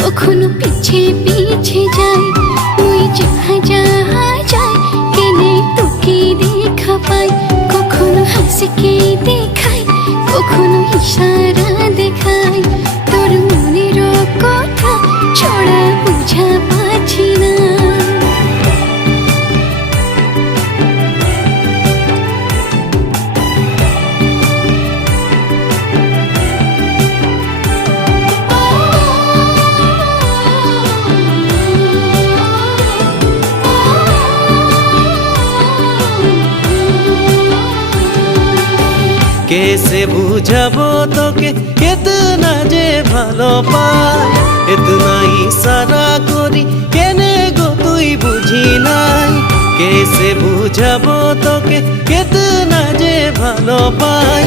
কখনো পিছে পিছে যাই, ওই যাহা যাহা যায় কেনে তোকে দেখা পাই। কখনো হাসিকে দেখাই, কখনো ইশারা দেখাই, তোর মনের কথা ছড়া বুঝা পাচ্ছি না। कैसे बुझाबो तोके कितना जे भालो पाय, इतना इशारा करी केने गो तुई बुझी नाई। कैसे बुझाबो तोके कितना जे भालो पाय,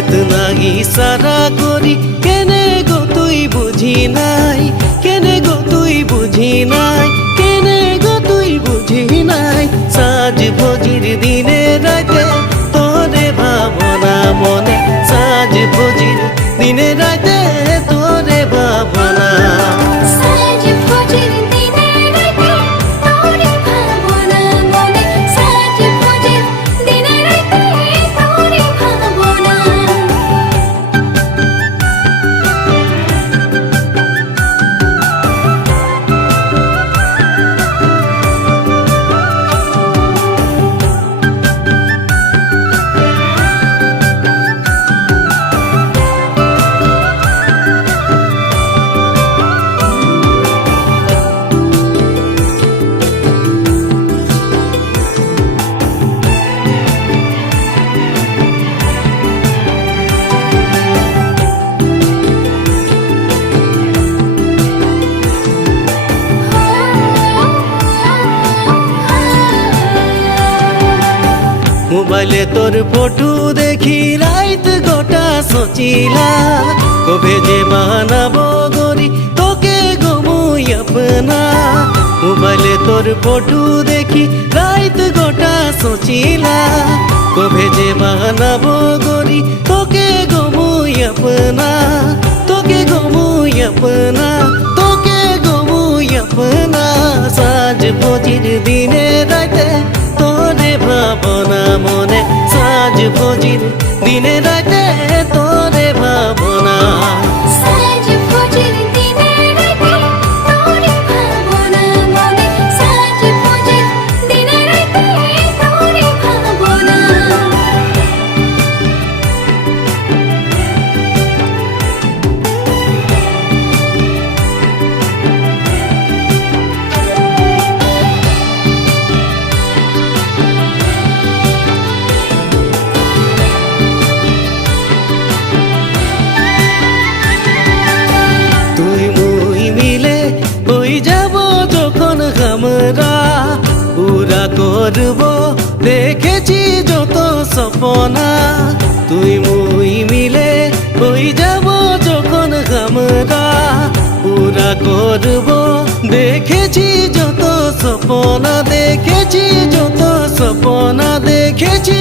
इतना इशारा करी केने गो तुई बुझी नाई। केने गो तुई बुझी नाई, केने गो तुई बुझी नाई। साज भोजिर दिने राते तोरे भावना মনে, সাজ ভোজির দিনে রাতে তোরে ভাবনা। সাজ ভোজির দিনে রাতে তোরে ভাবনা মনে, সাজ ভোজির দিনে রাতে তোরে ভাবনা। মোবাইলে তোর ফটো দেখি রাত গোটা সোচিলা, কবে যে বানাবো গরি তোকে গমুই আপনা। মোবাইলে তোর ফটো দেখি রাত গোটা সোচিলা, কবে যে বানাবো গরি তোকে গমুই আপনা। তোকে গমুই আপনা, তোকে গমুই আপনা। সাজ ভোজির দিনে রাতে তোরে ভাবনা মনে, সাজ ভোজির দিনে রাতে তোরে ভাবনা। সাজ ভোজির দিনে রাতে তোরে ভাবনা মনে, সাজ ভোজির দিনে রাতে তোরে ভাবনা। পুরা করব দেখেছি যত সপনা, তুই মুই মিলে হই যাব যখন আমরা। পুরা করব দেখেছি যত সপনা, দেখেছি যত সপনা, দেখেছি